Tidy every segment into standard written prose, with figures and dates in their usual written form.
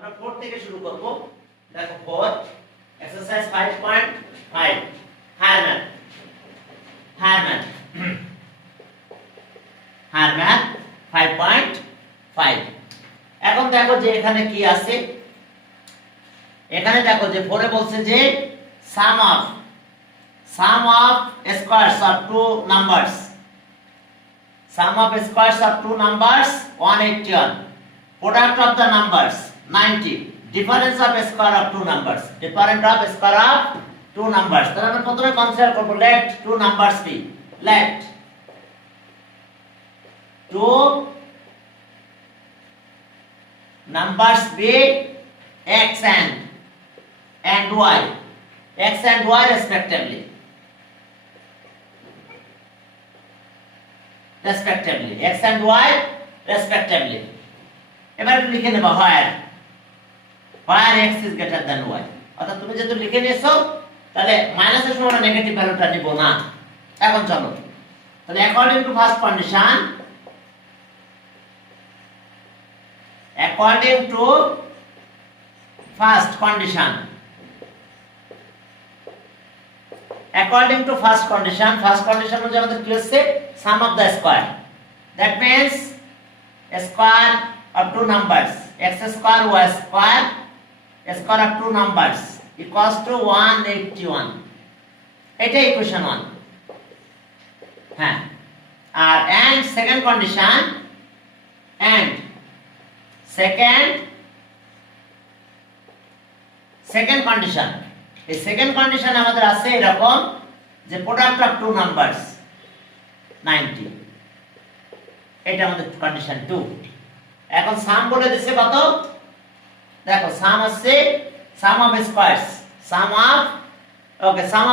আমরা 4 থেকে শুরু করব। দেখো 4 এক্সারসাইজ 5.5 হায়ার ম্যাথ 5.5। এখন দেখো যে এখানে কি আছে, এখানে দেখো যে 4 এ বলছে যে sum of squares of two numbers, sum of squares of two numbers 181, product of the numbers 90, difference of square of two numbers, difference of square of two numbers। তাহলে আমরা প্রথমে কনসিডার করব let two numbers be, let two numbers be x and y, x and y respectively, x and y respectively। এবার একটু লিখে নেব where x is greater than y, অর্থাৎ তুমি যেহেতু লিখে নিয়েছো তাহলে মাইনাসের সময় নেগেটিভ ভ্যালুটা নিব না। এখন চলো তাহলে according to first condition, according to first condition অনুযায়ী আমাদের কি হচ্ছে sum of the square, that means square of two numbers x square y square, square of two numbers equals to 181, এটা ইকুয়েশন 1। হ্যাঁ, আর and second condition, and second condition, এই second condition আমাদের আছে এরকম যে প্রোডাক্ট অফ টু নাম্বারস 90, এটা আমাদের condition 2। এখন সাম বলে দিছে কত, দেখো সাম আছে sum of squares, sum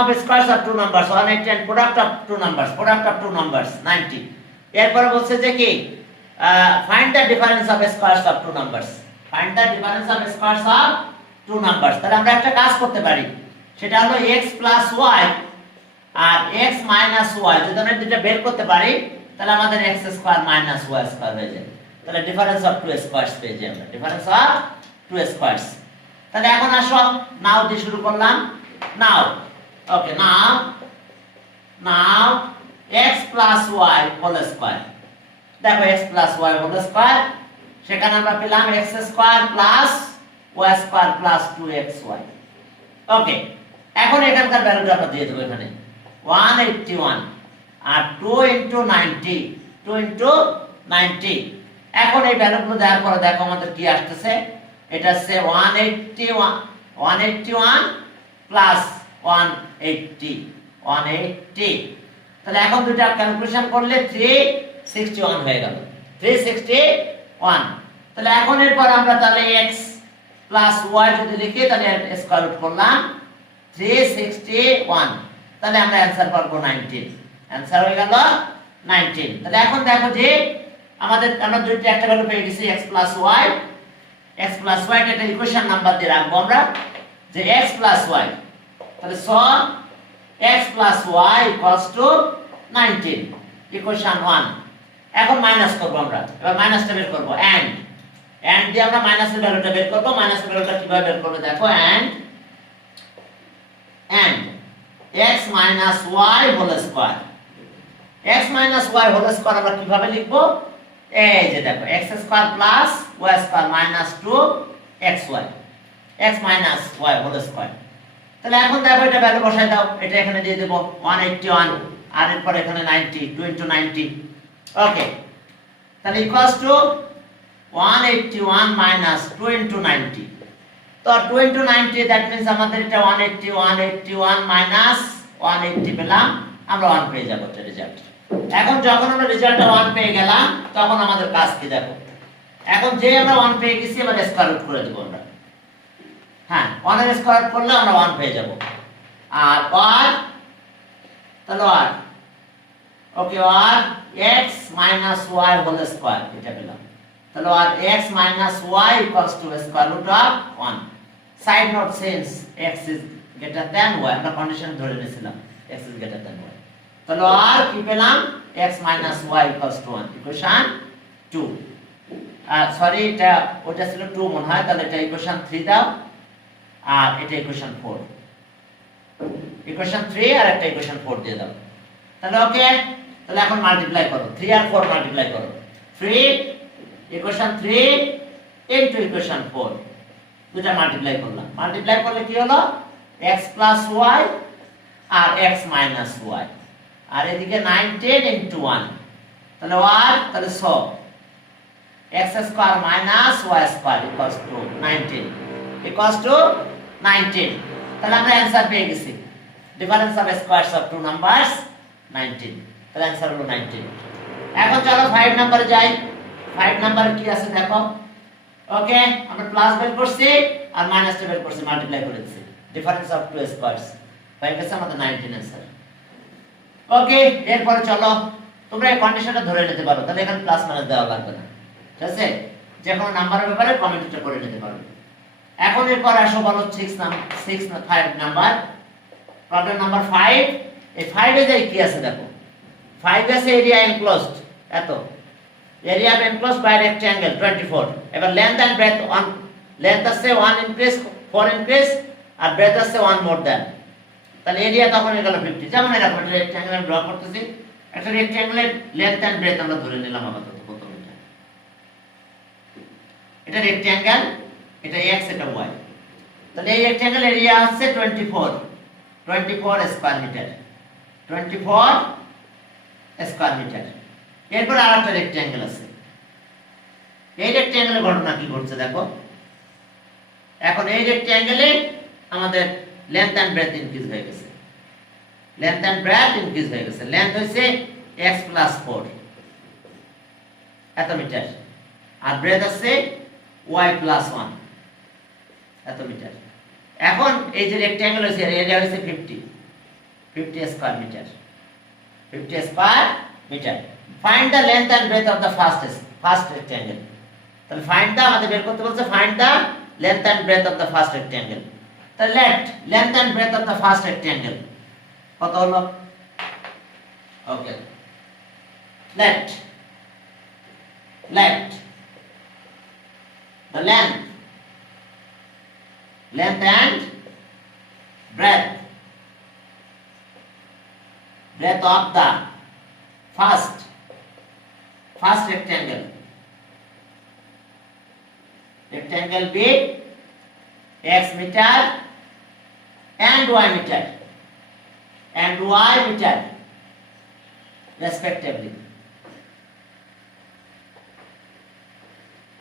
of squares of two numbers 180 and product of two numbers 90। এরপরে বলছে যে কি find the difference of squares of two numbers, তাহলে আমরা একটা কাজ করতে পারি, সেটা হলো x plus y আর x minus y, যদি আমরা দুটো বের করতে পারি তাহলে আমাদের x square minus y square হয়ে যাবে। তাহলে ডিফারেন্স অফ টু স্কয়ারস পেয়ে যাই আমরা, ডিফারেন্স অফ টু স্কয়ারস। তাহলে এখন আসো নাও দিয়ে শুরু করলাম, নাও ওকে নাও x plus y whole square, দেখো x plus y whole square, সেখানে আমরা পেলাম x square plus y square plus 2xy। ওকে, এখন এখানকার ভ্যালুটা আমরা দিয়ে দেব এখানে 181 আর 2 into 90। এখন এই ভ্যালুগুলো দেওয়ার পরে দেখো আমাদের কি আসছে, এটা হচ্ছে 181 plus 180। তাহলে এখন দুটো ক্যালকুলেশন করলে 361 হয়ে গেল, 361। তাহলে এখন এরপর আমরা তাহলে x প্লাস y যদি লিখি তাহলে স্কয়ার রুট করলাম 361, তাহলে আমরা অ্যানসার পাবো 19, অ্যানসার হয়ে গেল 19। তাহলে এখন দেখো যে আমরা দুইটা একটা ভ্যালু পেয়ে গেছি x প্লাস y, এটা ইকুয়েশন নাম্বার দিয়ে রাখবো আমরা যে x প্লাস y, তাহলে so x plus y equals to 19, equation 1। এখন মাইনাস করব আমরা, এবার মাইনাসটা বের করব, and দিয়ে আমরা মাইনাসের ভ্যালুটা বের করব। মাইনাসের ভ্যালুটা কিভাবে বের করব দেখো, and x minus y whole square, x minus y whole square আমরা কিভাবে লিখব, এই যে দেখো x square plus y square minus 2xy, x minus y whole square। তাহলে এখন দেখো এটা ভ্যালু বসাই দাও, এটা এখানে দিয়ে দেব 181 আর এরপর এখানে 90, 2 into 90। ওকে, তাহলে ইকুয়ালস টু 181 minus 2 into 90, তো 2 into 90 দ্যাট মিন্স আমাদের এটা 181 minus 180 পেলাম, আমরা 1 পেয়ে যাব এটা রেজাল্ট। এখন যখন আমরা রেজাল্টটা 1 পেয়ে গেলাম তখন আমাদের কাজ কি দেখো, এখন যে আমরা 1 পেয়ে গেছি এবার স্কয়ার রুট করে দেব আমরা। হ্যাঁ, 1 এর স্কয়ার রুট করলে আমরা 1 পেয়ে যাব। আর তাহলে ওকে x minus y whole square এটা পেলাম, তাহলে x minus y equals to square root of 1। Side note, since x is greater than y, আমরা কন্ডিশন ধরে নিয়েছিলাম x is greater than y, তাহলে আর কি পেলাম x minus y equals to 1, equation 2। Sorry এটা ওটা ছিল 2 মনে হয়, তাহলে এটা ইকুয়েশন 3 দাও আর এটা ইকুয়েশন 4, ইকুয়েশন 3 আর একটা ইকুয়েশন 4 দিয়ে দাও। তাহলে ওকে, তাহলে এখন মাল্টিপ্লাই করো, 3 আর 4 মাল্টিপ্লাই করো। 3 ইকুয়েশন 3 ইনটু ইকুয়েশন 4, দুটো মাল্টিপ্লাই করলাম। মাল্টিপ্লাই করলে কি হলো? x + y আর x - y, আর এদিকে 19 ইনটু 1, তাহলে y, তাহলে so x square minus y square equals to 19, equals to 19। তাহলে আমরা অ্যানসার পেয়ে গেছি, difference of squares of two numbers 19, তাহলে অ্যানসার হলো 19। এখন চলো 5 নম্বরে যাই। 5 নম্বরে কি আছে দেখো। ওকে, আমরা প্লাস বের করছি আর মাইনাসটা বের করছি, মাল্টিপ্লাই করেছি, ডিফারেন্স অফ টু স্কয়ারস পাই গেছে আমাদের 19 অ্যানসার। ওকে, এরপরে চলো তোমরা এই কন্ডিশনটা ধরে নিতে পারো, তাহলে এখানে প্লাস মাইনাস দেওয়া লাগবে না, ঠিক আছে? যে কোনো নাম্বারের ব্যাপারে কমেন্টটা করে নিতে পারো। এখন এরপর আসো বলো 5 নাম্বার, প্রবলেম নাম্বার 5। এই 5 এ যাই কি আছে দেখো। 5 আছে এরিয়া এনক্লোজড, এত area of enclosed by rectangle 24। এবার লেন্থ এন্ড ব্রেথ, লেন্থ আছে 1 ইনক্রিজ 4 ইনক্রিজ আর ব্রেথ আছে 1 মোর দ্যান, তাহলে এরিয়া তখন হয়ে গেল 50। যেমন এরকম একটা রেক্ট্যাঙ্গেল আমি ড্র করতেছি, একটা রেক্ট্যাঙ্গেলের লেন্থ এন্ড ব্রেথ আমরা ধরে নিলাম আপাতত। এটা রেক্ট্যাঙ্গেল, এটা x, এটা y, তাহলে এই রেক্ট্যাঙ্গেল এরিয়া আছে 24 স্কয়ার মিটার, 24 স্কয়ার মিটার। এরপর আরেকটা রেক্ট্যাঙ্গেল আছে, এই রেক্ট্যাঙ্গেলের ঘটনা কি ঘটছে দেখো। এখন এই রেক্ট্যাঙ্গেলে আমাদের লেন্থ এন্ড ব্রেথ ইনক্রিজ হয়ে গেছে, লেন্থ এন্ড ব্রেথ ইনক্রিজ হয়ে গেছে। লেন্থ হইছে x + 4 এত মিটার, আর ব্রেথ আছে y + 1 এত মিটার। এখন এই যে রেক্ট্যাঙ্গেল হইছে এরিয়া হইছে 50 square metre, 50 square metre. Find the length and breadth of the first rectangle. তাহলে ফাইন্ড দ্য, আমাদের বের করতে বলছে find the length and breadth of the first rectangle. তাহলে length and breadth of the first rectangle কত হলো? ওকে, let the length and breadth of the first rectangle be x meter and y meter respectively,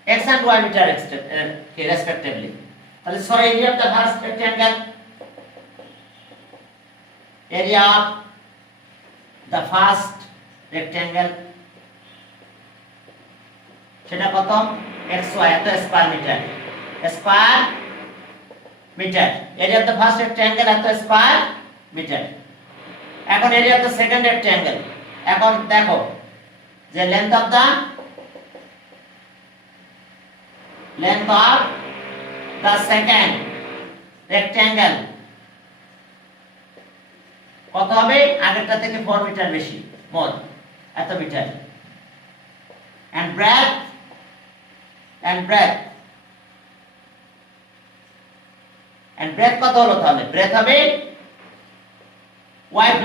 x and y meter respectively. তাহলে so area of the first rectangle, area of the first rectangle সেটা কত? xy এত square metre, area of the first rectangle এত square metre. এখন area of the second rectangle, এখন দেখো যে length of the second rectangle কত হবে? আগেরটা থেকে 4 মিটার বেশি, মোট এত মিটার। and breadth কত হলো? তাহলে ব্রেথ হবে y +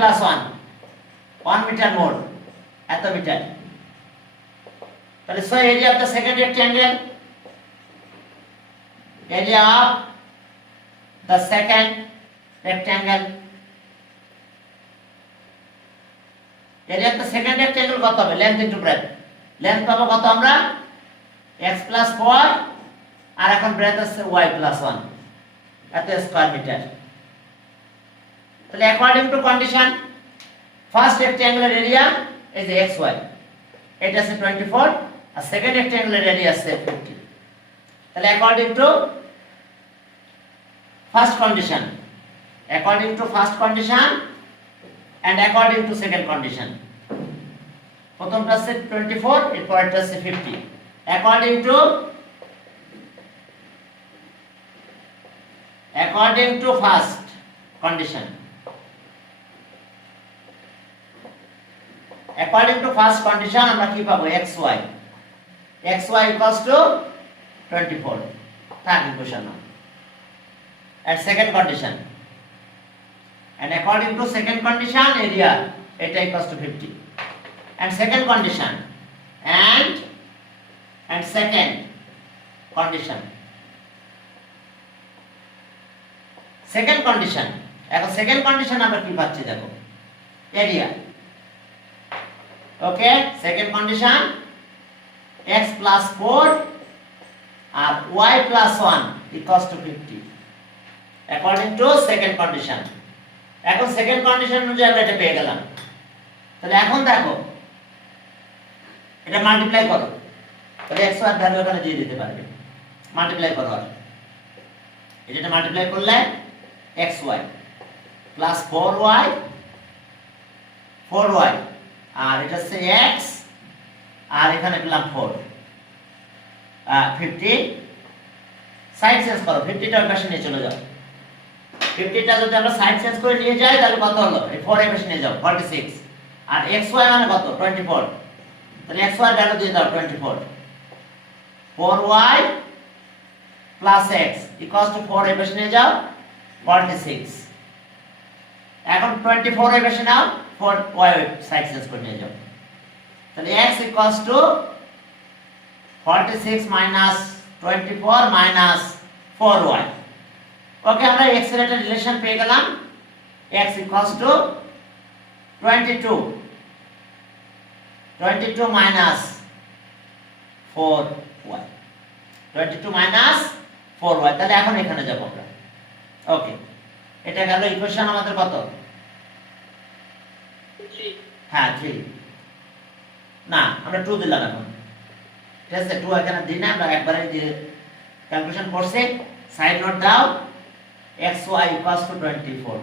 1 মিটার মোর, এত মিটার। তাহলে so area of the second rectangle, area of the second rectangle, area of the second rectangle কত হবে? length into breadth, length পাবো কত আমরা? x + 4 আর এখন ব্রেথ আছে y + 1 এত স্কয়ার মিটার। তাহলে according to condition first rectangular area এই যে xy এটা আছে 24 আর সেকেন্ড রেক্ট্যাঙ্গুলার এরিয়া আছে 50। তাহলে according to first condition and according to second condition, প্রথমটা আছে 24 এর পরেরটা আছে 50। according to first condition, আমরা কি পাবো? xy xy equals to 24 third equation now. And second condition, and according to second condition area eta equals to 50, and second condition and second condition, second condition এখন second condition আমরা কি পাচ্ছি দেখো area okay second condition x plus 4 R y plus 1 equals to 50 according to second condition এখন second condition অনুযায়ী আমরা এটা পেয়ে গেলাম তাহলে এখন দেখো এটা মাল্টিপ্লাই করো তাহলে x এর ভ্যালু এখানে দিয়ে দিতে পারবে মাল্টিপ্লাই করো আর এটা মাল্টিপ্লাই করলে xy plus 4y আর এটা হচ্ছে x আর এখানে পেলাম 4 50 সাইড চেঞ্জ করো 50 টা পাশে নিয়ে চলে যাও 50 টা যদি আমরা সাইড চেঞ্জ করে নিয়ে যাই তাহলে কত হলো এই 4 এর পাশে নিয়ে যাও 46 আর xy মানে কত 24 তাহলে xy এর ভ্যালু দিয়ে দাও 24 4y plus x equals to 4 এর পাশে নিয়ে যাও 46 এখন 24 এর পাশে নাও 4y সাইড চেঞ্জ করে নিয়ে যাও তাহলে x equals to 46 minus 24 minus 4y ওকে আমরা x এর একটা রিলেশন পেয়ে গেলাম x equals to 22 minus 4y 22 minus 4y তাহলে এখন এখানে যাব আমরা ওকে এটা গেল ইকুয়েশন আমাদের কত 3 হ্যাঁ 3 না আমরা 2 দিলাম এখন ঠিক আছে 2 এখানে দিই না আমরা একবারে দিয়ে ক্যালকুলেশন করছি সাইড নোট দাও xy equals to 24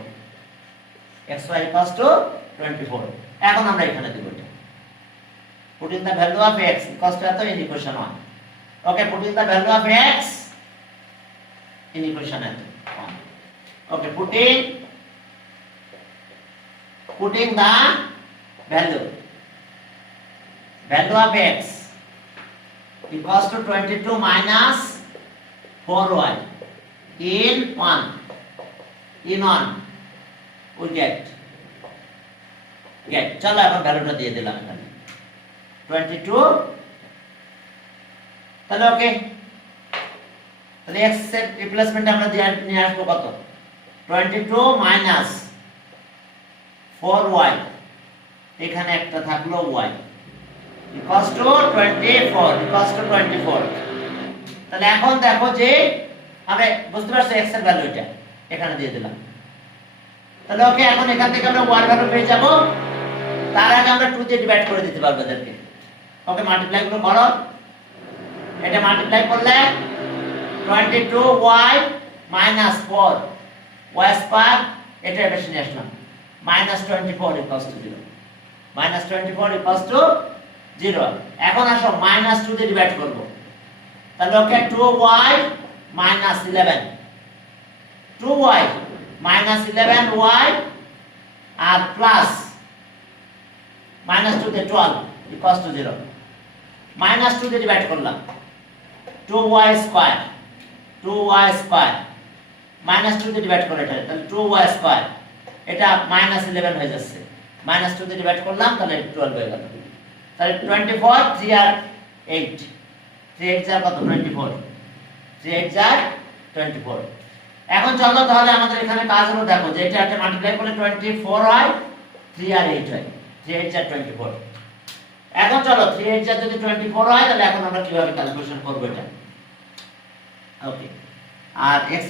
xy equals to 24 এখন আমরা এখানে দেব এটা put in the value of x equals to এত in equation 1 okay put in the value of x in equation 1 okay putting the value of x equals to 22 minus 4y in 1 we get চলো এখন ভ্যালুটা দিয়ে দিলাম এখানে 22 তাহলে ওকে তাহলে x এর রিপ্লেসমেন্ট আমরা নিয়ে আসবো কত 22 minus 4y এখানে একটা থাকলো y equals to 24 তাহলে এখন দেখো যে আমরা বুঝতে পারছি x এর ভ্যালু এটা এখানে দিয়ে দিলাম তাহলে ওকে এখন এখান থেকে আমরা y ভ্যালু পেয়ে যাব তার আগে আমরা 2 দিয়ে ডিভাইড করে দিতে পারবো এদেরকে ওকে মাল্টিপ্লাই গুলো করো এটা মাল্টিপ্লাই করলে 22y minus 4 y স্কয়ার এটা এর পাশে নিয়ে আসলাম minus 24 equals to 0 minus 24 equals to 0 এখন আসো minus 2 দিয়ে ডিভাইড করব তাহলে ওকে 2y minus 11 2y minus 11y আর প্লাস minus 2 দিয়ে 12 equals to 0 minus 2 দিয়ে ডিভাইড করলাম 2y স্কয়ার minus 2 দিয়ে ডিভাইড করে এটা তাহলে 2y স্কয়ার এটা minus 11 হয়ে যাচ্ছে minus 2 দিয়ে ডিভাইড করলাম তাহলে 12 হয়ে গেল তাহলে 24 3 আর 8 3 8 যা কত 24 3 8 যা 24 এখন চলো তাহলে আমাদের এখানে কাজ হলো দেখো যে এটা একটা মাল্টিপ্লাই করলে 24 হয় 3 আর 8 হয় 3 8 যা 24 এখন চলো 3 8 যা যদি 24 হয় তাহলে এখন আমরা কিভাবে ক্যালকুলেশন করব এটা ওকে আর x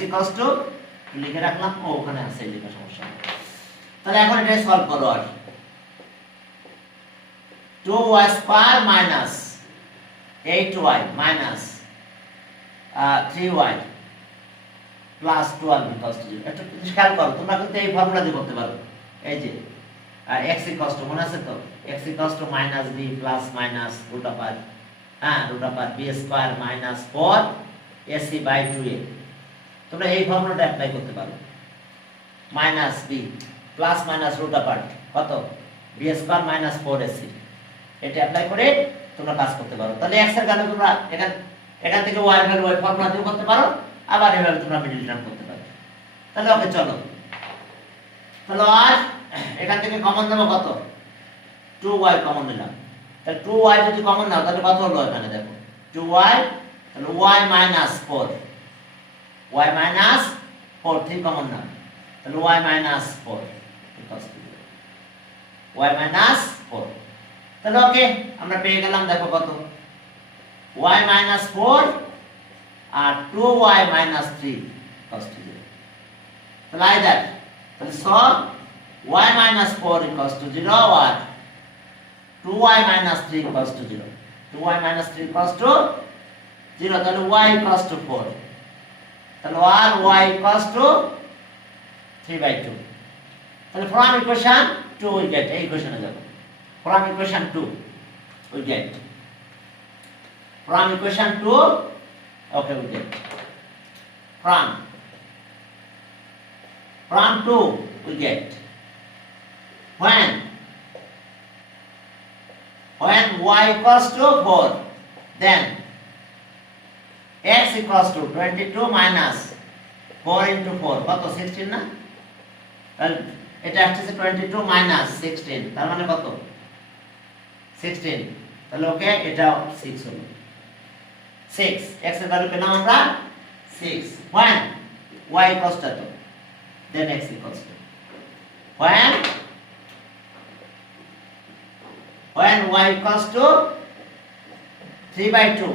লিখে রাখলাম ও ওখানে আছে লেখা সমস্যা তাহলে এখন এটা সলভ করো আর 2y square minus 8y minus 3y plus 12 equals to 0 একটু খেয়াল করো তোমরা কিন্তু এই ফর্মুলা দিয়ে করতে পারো এই যে x ইকুয়ালস টু মনে আছে তো x equals to minus b plus minus root of r root of r b square minus 4 ac by 2a তোমরা এই ফর্মুলাটা অ্যাপ্লাই করতে পারো minus b plus minus root of r কত b স্কয়ার মাইনাস 4ac এটা apply করে তোমরা কাজ করতে পারো। তাহলে x এর ভ্যালু তোমরা এখান থেকে y এর ভ্যালু y ফর্মুলা দিয়েও করতে পারো, আবার এভাবে তোমরা মিডল টার্ম করতে পারো। তাহলে ওকে চলো, তাহলে আর এখান থেকে কমন নেব কত, 2y কমন নিলাম। তাহলে 2y যদি কমন নাও তাহলে কত হলো এখানে দেখো 2y, তাহলে y minus 4, y minus 4 3 common now, তাহলে y minus 4 equals to y minus 4। তাহলে ওকে আমরা পেয়ে গেলাম দেখো কত y মাইনাস 4 আর 2y মাইনাস 3 ইকুয়ালস টু 0। তাহলে আইদার তাহলে so y minus 4 equals to 0 or 2y minus 3 equals to 0, 2y minus 3 equals to 0, তাহলে y equals to 4, তাহলে আর y equals to 3/2। তাহলে from equation 2 we get এই ইকুয়েশনে যাব, from equation 2 we get, from equation 2 okay we get from 2 we get when y equals to 4, then x equals to 22 minus 4 into 4 কত 16 না, তাহলে এটা আসছে 22 minus 16 তার মানে কত 16, তাহলে ওকে এটা 6 হলো 6, x এর ভ্যালু পেলাম আমরা 6 when y equals to, then x equals to when y equals to 3/2,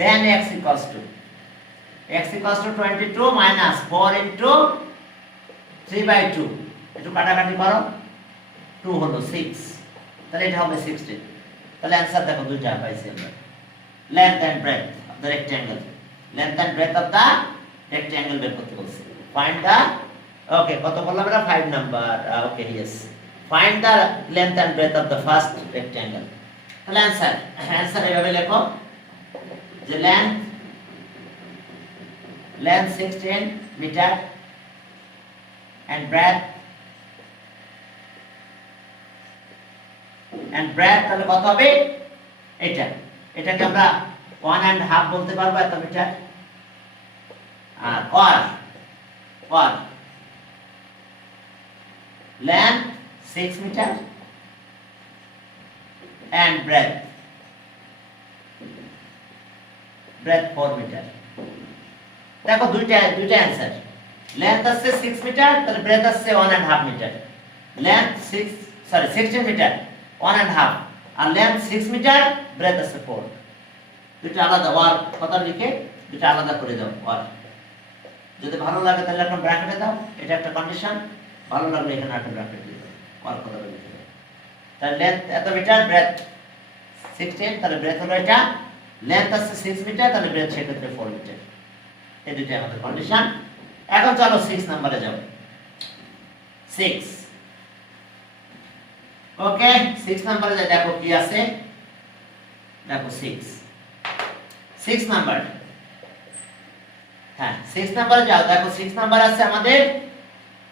then x equals to 22 minus 4 into 3/2, একটু কাটাকাটি করো 2 হলো 6, তাহলে এটা হবে 16। তাহলে आंसर দেখো দুইটা পাইছি আমরা, length and breadth of the rectangle, length and breadth of the rectangle বের করতে বলছি। find the okay কত বললাম আমরা 5 number, okay yes, find the length and breadth of the first rectangle। তাহলে आंसर এভাবে লেখো যে length 16 মিটার and breadth তাহলে কত হবে, এটাকে আমরা 1.5 বলতে পারবো এত metre, R or length 6 meter and breadth 4 meter। দেখো দুইটা आंसर, length আছে 6 মিটার, তাহলে breadth আছে 1.5 মিটার, length 16 মিটার 1.5 আর length 6 মিটার, breadth আছে 4, দুইটা আলাদা ওয়ার কথা লিখে দুইটা আলাদা করে দাও ওয়ার। যদি ভালো লাগে তাহলে একটা ব্র্যাকেটে দাও, এটা একটা কন্ডিশন, ভালো লাগলে এখানে একটা ব্র্যাকেট দিয়ে দাও ওয়ার কথা লিখে দাও। তাহলে লেন্থ এত মিটার, ব্রেথ 16, তাহলে ব্রেথ হলো এটা, লেন্থ আছে 6 মিটার, তাহলে ব্রেথ সেক্ষেত্রে 4 মিটার। এই দুটো আমাদের কন্ডিশন। এখন চলো 6 নম্বরে যাও। 6 ওকে 6 নম্বরে যাই, দেখো কি আছে, দেখো 6 নাম্বার, হ্যাঁ 6 নম্বরে যাও, দেখো 6 নাম্বার আছে আমাদের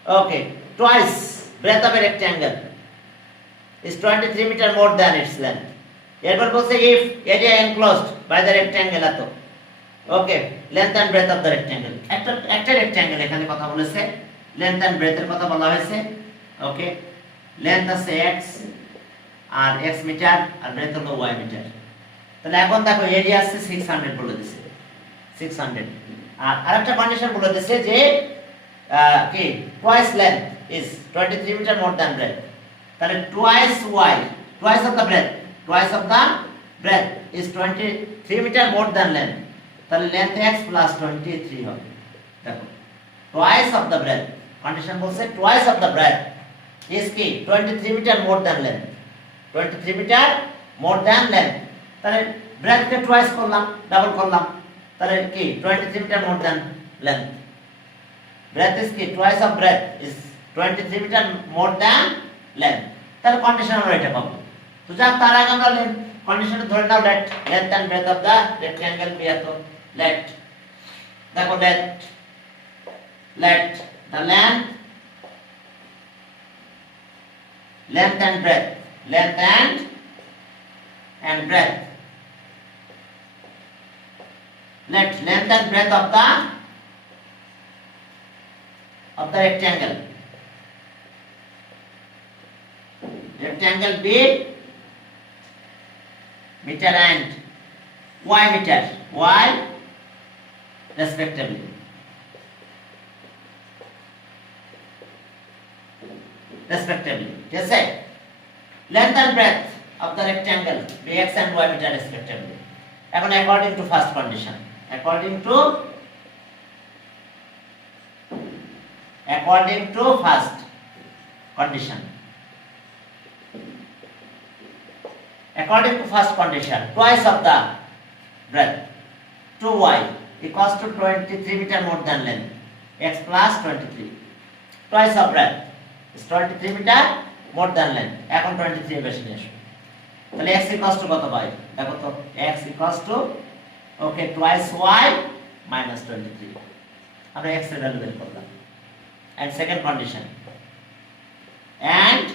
ওকে twice breadth of a rectangle is 23 meter more than its length। এরপর বলছে if area enclosed by the rectangle এত, ওকে length and breadth of the rectangle, একটা rectangle এখানে কথা বলেছে, length and breadth এর কথা বলা হয়েছে। ওকে length আছে x আর x মিটার আর breadth হলো y মিটার। তাহলে এখন দেখো এরিয়া আছে 600 বলে দিয়েছে, 600 আর আরেকটা কন্ডিশন বলে দিয়েছে যে কি twice length is 23 meter more than breadth, তাহলে twice y, twice of the breadth is 23 meter more than length, তাহলে length x plus 23 হবে। দেখো twice of the breadth, condition বলছে twice of the breadth is কি 23 meter more than length, 23 meter more than length, তাহলে breadth কে twice করলাম, double করলাম, তাহলে কি 23 meter more than length, breadth is কি twice of breadth is 23 meter more than length, তাহলে condition আমরা এটা পাবো। তো যা তার আগে আমরা কন্ডিশনে ধরে নাও let length and breadth of the rectangle be এত, let দেখো let the length and breadth and breadth. Let length and breadth of the rectangle be meter and y meter, y respectively. ঠিক আছে? Length and breadth of the rectangle be x and y meter respectively. এখন according to first condition, according to first condition, according to first condition, twice of the breadth 2y equals to 23 meter more than length, x plus 23, twice of breadth is 23 meter more than length. এখন 23 বেশি নিয়ে আসো, তাহলে x equals to কত পাই? দেখো তো, x equals to okay twice y minus 23, আমরা x এর ভ্যালু বের করলাম। and second condition, and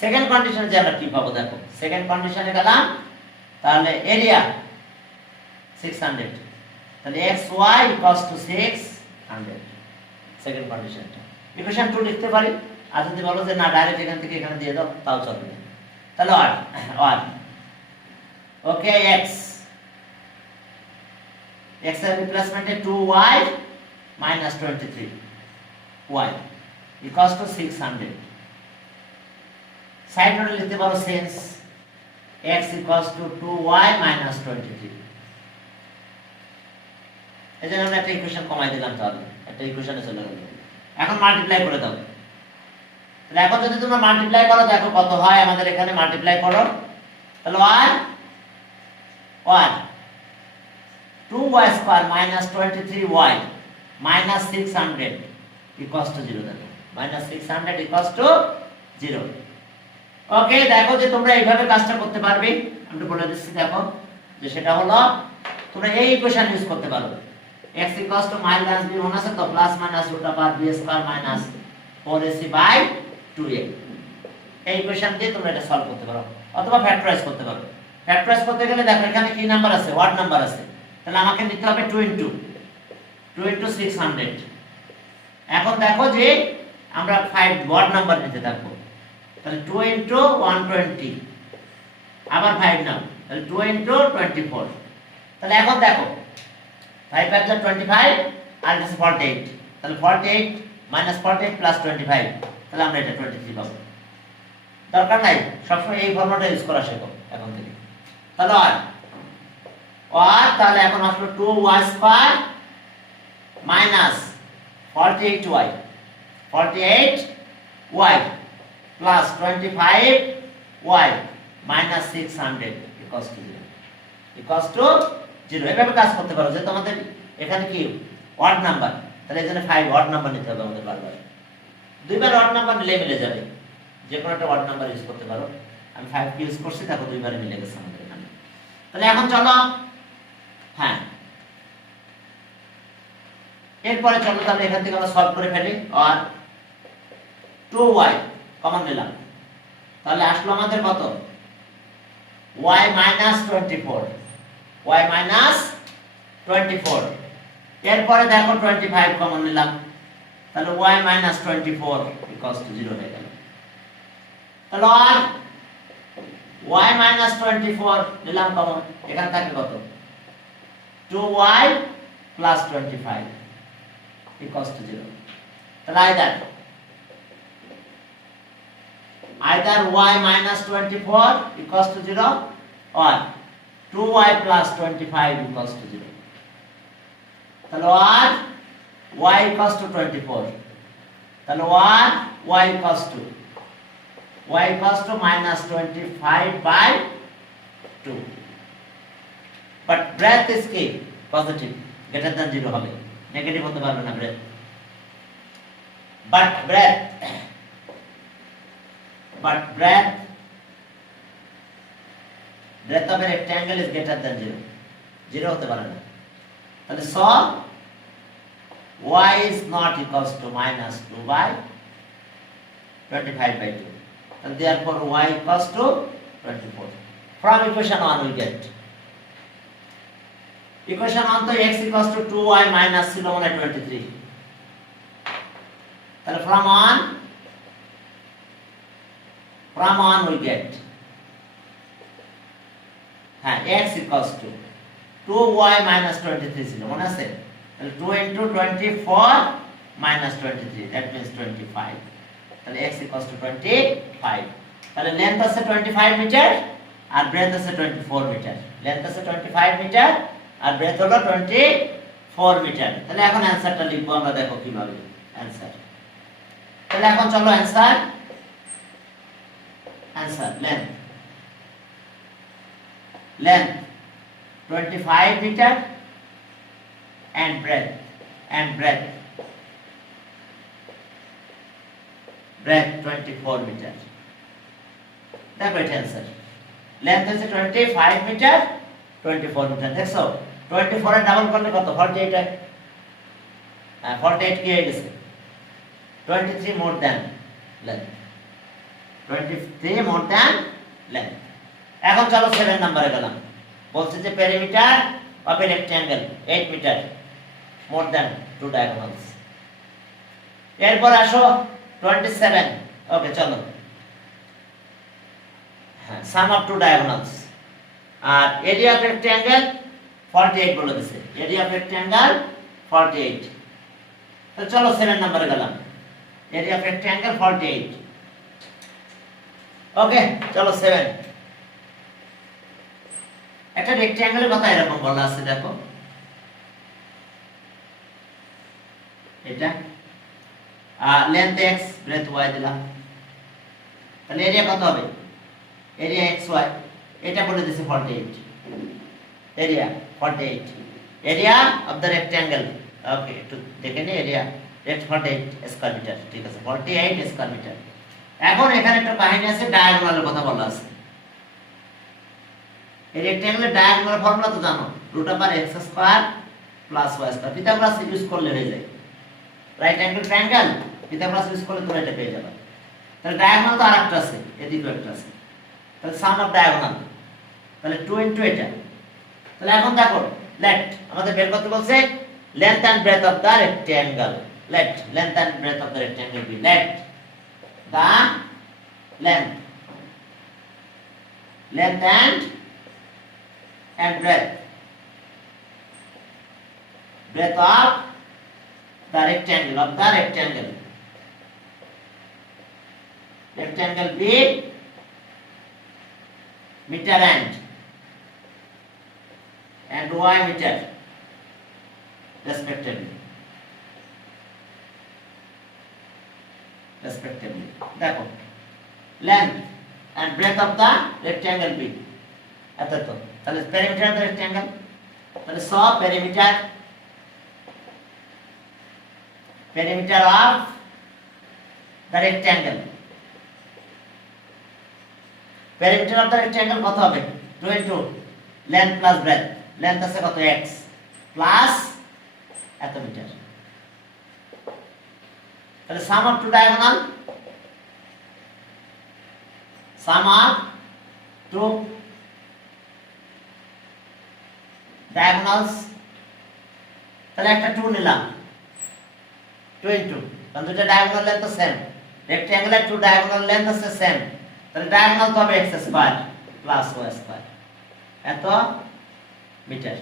second condition যে আমরা কি পাবো দেখো, সেকেন্ড কন্ডিশনে গেলাম, তাহলে এরিয়া 600, তাহলে xy equals to 600, সেকেন্ড কন্ডিশনটা। ইকুয়েশন 2 লিখতে পারি, আর যদি বলো যে না ডাইরেক্ট এখান থেকে এখানে দিয়ে দাও তাও চলবে। তাহলে আর ওকে x এর রিপ্লেসমেন্টে 2y minus 23y equals to 600, side নোটে লিখতে পারো since x equals to 2y minus 23, এজন্য আমরা একটা ইকুয়েশন কমাই দিলাম, তাহলে একটা ইকুয়েশনে চলে গেল। এখন মাল্টিপ্লাই করে দাও, তাহলে এখন যদি তোমরা মাল্টিপ্লাই করো দেখো কত হয়, আমাদের এখানে মাল্টিপ্লাই করো, তাহলে আর 2y square minus 23y minus 600 equals to 0, দেখো minus 600 equals to 0। ওকে, দেখো যে তোমরা এইভাবে কাজটা করতে পারবে, আমি বলে দিচ্ছি দেখো যে সেটা হলো তোমরা এই ইকুয়েশন ইউজ করতে পারো, x equals to minus b মনে আছে তো, plus minus root over b square minus 4ac by 2a, এই ইকুয়েশন দিয়ে তোমরা এটা সলভ করতে পারো, অথবা ফ্যাক্টরাইজ করতে পারো। ফ্যাক্টরাইজ করতে গেলে দেখো এখানে কি নাম্বার আছে, ওয়ার্ড নাম্বার আছে, তাহলে আমাকে নিতে হবে 2 into 600। এখন দেখো যে আমরা 5 ওয়ার্ড নাম্বার নিতে থাকবো, তাহলে 2 into 120 আবার 5 নাও, তাহলে 2 into 24, তাহলে এখন দেখো 5 5 25 আর এটা 48, তাহলে 48 minus 48 plus 25, তাহলে আমরা এটা 23 পাবো। দরকার নাই সবসময় এই ফর্মুলাটা ইউজ করা শেখো এখন থেকে। তাহলে তাহলে এখন আসলো 2y square minus 48y plus 25y minus 600 equals to 0। এভাবে কাজ করতে পারো যে তোমাদের এখানে কি ওয়ার্ড নাম্বার, তাহলে এখানে 5 ওয়ার্ড নাম্বার নিতে হবে আমাদের বারবার, দুইবার ওয়ার্ড নাম্বার নিলে মিলে যাবে, যে কোনো একটা ওয়ার্ড নাম্বার ইউজ করতে পারো। আমি 5 ইউজ করছি, দেখো দুইবারে মিলে গেছে আমাদের এখানে। তাহলে এখন চলো, হ্যাঁ এরপরে চলো তাহলে এখান থেকে আমরা সলভ করে ফেলি। আর 2y কমন নিলাম, তাহলে আসলো আমাদের কত, y minus 24, এরপরে দেখো 25 কমন নিলাম, তাহলে y minus 24 equals to 0 হয়ে গেল। তাহলে আর y minus 24 নিলাম কমন, এখানে থাকে কত, 2y plus 25 equals to 0। তাহলে either y minus 24 equals to 0 or 2y plus 25 equals to 0। তাহলে y equals to 24, তাহলে y equals to minus 25 by 2, but breadth is key positive, greater than 0 হবে, negative হতে পারবে না breadth, but breadth of a rectangle is greater than 0 হতে পারে না। তাহলে so y is not equals to minus 2 by 25/2. And therefore y equals to 24. From equation 1 we get equation 1 তো x equals to 2y minus ছিল মানে 23. তাহলে from 1 we get হ্যাঁ x equals to 2y minus 23 ছিল মনে আছে তাহলে 2 into 24 minus 23 that means 25 তাহলে x equals to 25 তাহলে লেন্থ আছে 25 মিটার আর ব্রেথ আছে 24 মিটার লেন্থ আছে 25 মিটার আর ব্রেথ হলো 24 মিটার তাহলে এখন অ্যানসারটা লিখবো আমরা দেখো কিভাবে অ্যানসার তাহলে এখন চলো answer length 25 meter and breadth 24 meter দেখো এটা অ্যানসার লেন্থ হচ্ছে 25 মিটার 24 মিটার দেখছো 24 এর ডাবল করলে কত 48 হয় 48 কি হয়ে গেছে 23 more than length 23 more than length এখন চলো 7 নম্বরে গেলাম বলছে যে perimeter of a rectangle 8 metre more than two diagonals এরপর আসো 27 ওকে চলো হ্যাঁ সাম অফ টু ডায়াগোনালস আর এরিয়া অফ রেক্ট্যাঙ্গেল 48 বলে দিয়েছে এরিয়া অফ রেক্ট্যাঙ্গেল 48 তো চলো 7 নম্বরে গেলাম এরিয়া অফ রেক্ট্যাঙ্গেল 48 ওকে চলো 7 একটা রেক্ট্যাঙ্গেলের কথা এরকম বলা আছে দেখো এটা লেন্থ x ব্রেথ y দিলাম তাহলে এরিয়া কত হবে এরিয়া xy এটা বলে দিয়েছে 48 area 48 area of the rectangle okay একটু দেখে নি এরিয়া 48 স্কয়ার মিটার ঠিক আছে 48 স্কয়ার মিটার এখন এখানে একটা কাহিনী আছে ডায়াগোনালের কথা বলা আছে এই রেক্ট্যাঙ্গেলের ডায়াগোনাল ফর্মুলা তো জানো √x² + y² পিথাগোরাস ইউজ করলে হয়ে যায় right angle triangle Pythagoras use করলে তোমরা এটা পেয়ে যাবে তাহলে ডায়াগোনাল তো আরেকটা আছে এদিকেও একটা আছে তাহলে সাম অফ ডায়াগোনাল তাহলে 2 ইনটু এটা তাহলে এখন দেখো লেট আমাদের বের করতে বলছে length and breadth of the rectangle let length and breadth of the rectangle be let the length and breadth of the rectangle be meter and y meter respectively দেখো length and breadth of the rectangle be এত তো তাহলে perimeter of the rectangle তাহলে সব perimeter of the rectangle perimeter of the rectangle কত হবে 2 into length plus breadth length আছে কত x plus এত মিটার তাহলে sum of two diagonal sum of two diagonals তাহলে একটা 2 নিলাম 2 into কারণ দুটো diagonal length তো same rectangular two diagonal length আছে সেম তাহলে diagonal তো হবে x² plus y² এত মিটার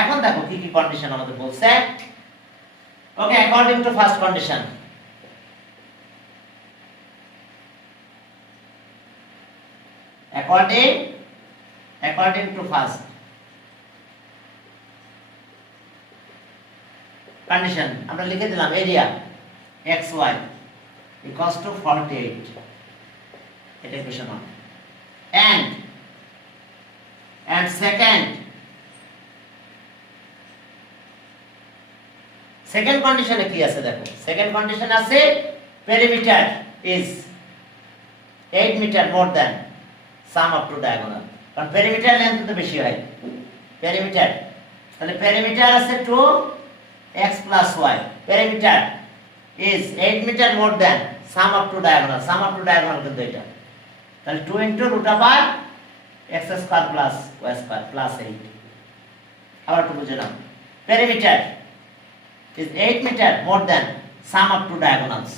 এখন দেখো কি কি কন্ডিশন আমাদের বলছে okay according to first condition according to first condition আমরা লিখে দিলাম এরিয়া xy equals to 48 এটা ইকুয়েশন 1 and second কন্ডিশনে কি আছে দেখো সেকেন্ড কন্ডিশন আছে perimeter is 8 meter more than sum of two diagonal কারণ perimeter length তো বেশি হয় perimeter তাহলে perimeter আছে 2x plus y perimeter is 8 meter more than sum of two diagonal, sum of two diagonal কিন্তু এটা, তাহলে 2 into root over x square plus y square plus 8, আবার একটু বুঝে নাও, perimeter is 8 meter more than sum of two diagonals,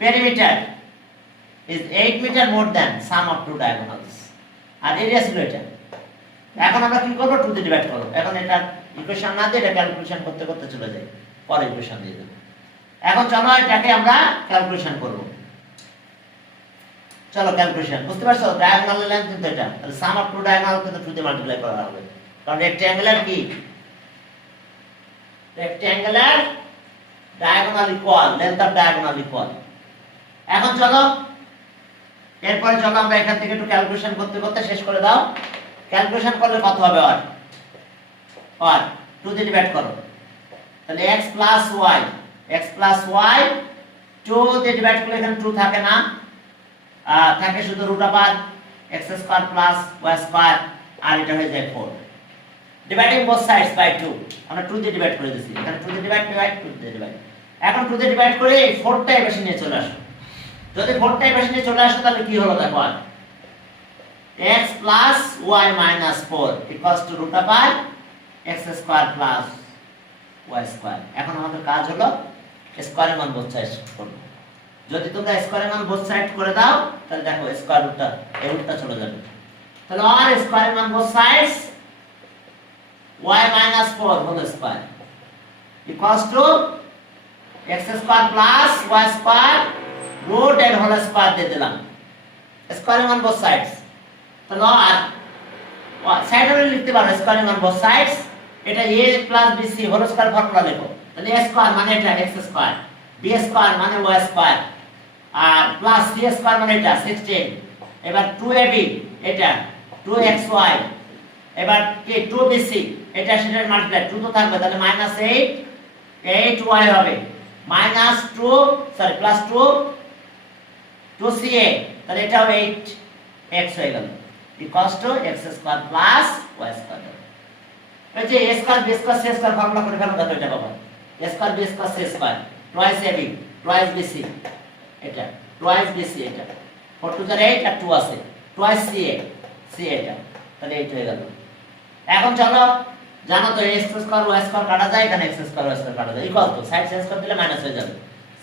perimeter is 8 meter more than sum of two diagonals, আর area ছিল এটা। এখন আমরা কি করব, 2 দিয়ে ডিভাইড করব। এখন এটা ইকুয়েশন না দিয়ে এটা ক্যালকুলেশন করতে করতে চলে যাই, পরে ইকুয়েশন দিয়ে দেব। এখন চলো এটাকে আমরা ক্যালকুলেশন করব। চলো ক্যালকুলেশন, বুঝতে পারছো ডায়াগোনাল লেন্থ কিন্তু এটা, তাহলে সাম অফ টু ডায়াগোনাল কিন্তু 2 দিয়ে মাল্টিপ্লাই করা হবে, কারণ রেক্ট্যাঙ্গুলার কি, rectangular diagonal equal, length off diagonal equal. এখন চলো এরপরে চলো আমরা এখান থেকে একটু ক্যালকুলেশন করতে করতে শেষ করে দাও। ক্যালকুলেশন করলে কত হবে, আর 2 দিয়ে ডিভাইড করো, তাহলে x প্লাস y 2 দিয়ে ডিভাইড করলে এখানে 2 থাকে না, থাকে শুধু root over x square plus y square, আর এটা হয়ে যায় 4, ডিভাইডিং বোথ সাইডস বাই 2, আমরা 2 দিয়ে ডিভাইড করে দিয়েছি, এখানে 2 দিয়ে ডিভাইড 2 দিয়ে ডিভাইড। এখন 2 দিয়ে ডিভাইড করে এই 4টাই বেশি নিয়ে চলে আসো, যদি 4টাই বেশি নিয়ে চলে আসো তাহলে কি হলো দেখো, x plus y minus 4 equals to root over x square plus y square। এখন আমাদের কাজ হলো স্কয়ারিং অন বোথ সাইডস করব। যদি তোমরা স্কয়ারিং অন বোথ সাইড করে দাও তাহলে দেখো স্কয়ার রুটটা এই রুটটা চলে যাবে, তাহলে আর squaring on both sides y minus 4 whole square equals to x square plus y square root and whole square দিয়ে দিলাম, স্কয়ারিং অন বোথ সাইডস। তাহলে আর সাইড হলে লিখতে পারো স্কয়ারিং অন বোথ সাইডস, এটা a plus bc whole square formula লেখো, তাহলে a square মানে এটা x স্কয়ার, b স্কয়ার মানে y স্কয়ার, আর প্লাস c স্কয়ার মানে এটা 16, এবার 2ab এটা 2xy, এবার কি 2bc এটা সেটার মাল্টিপ্লাই 2 তো থাকবে, তাহলে -8y হবে, মাইনাস 2 সরি প্লাস 2ca, তাহলে এটা হবে 8x হয়ে গেল, equals to x square plus y square। এই যে a square b square c square formula করে ফেলো, দেখো এটা পাবো a square b square c square twice ab twice bc, এটা twice bc, এটা 4 2 8 আর 2 আছে twice ca এটা, তাহলে 8 হয়ে গেল। এখন চলো জানো তো x স্কয়ার y স্কয়ার কাটা যায়, এখানে x স্কয়ার y স্কয়ার কাটা যায়, ইকুয়াল টু সাইড চেঞ্জ করে দিলে মাইনাস হয়ে যাবে,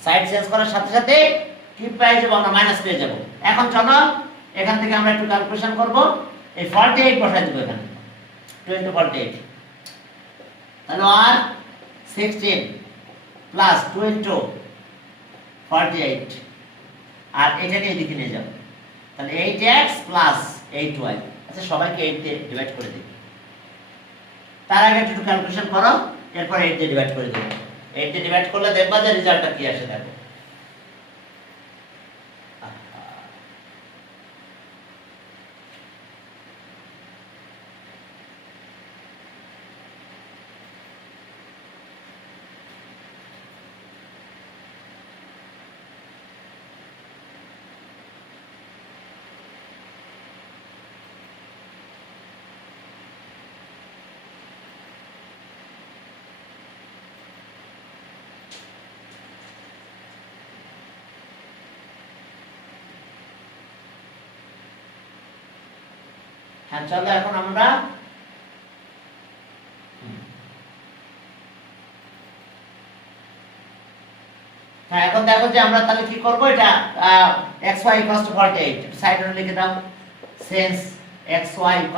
সাইড চেঞ্জ করার সাথে সাথে কি পেয়ে যাব, আমরা মাইনাস পেয়ে যাব। এখন চলো এখান থেকে আমরা একটু ক্যালকুলেশন করব, এই 48 বসাই দেব এখানে, 2 * 48, তাহলে আর 16 প্লাস 2 * 48, আর এটাকে এদিকে নিয়ে যাব, তাহলে 8x প্লাস 8y। আচ্ছা সবাইকে 8 দিয়ে ডিভাইড করে দিই, তার আগে একটু ক্যালকুলেশন করো, এরপর 8 দিয়ে ডিভাইড করে দিই, 8 দিয়ে ডিভাইড করলে দেখবা যে রেজাল্টটা কি আসে, দেখো হ্যাঁ। চলো এখন আমরা হ্যাঁ এখন দেখো যে আমরা তাহলে কি করব, এটা xy = 48 সাইডে লিখে দাও, since xy =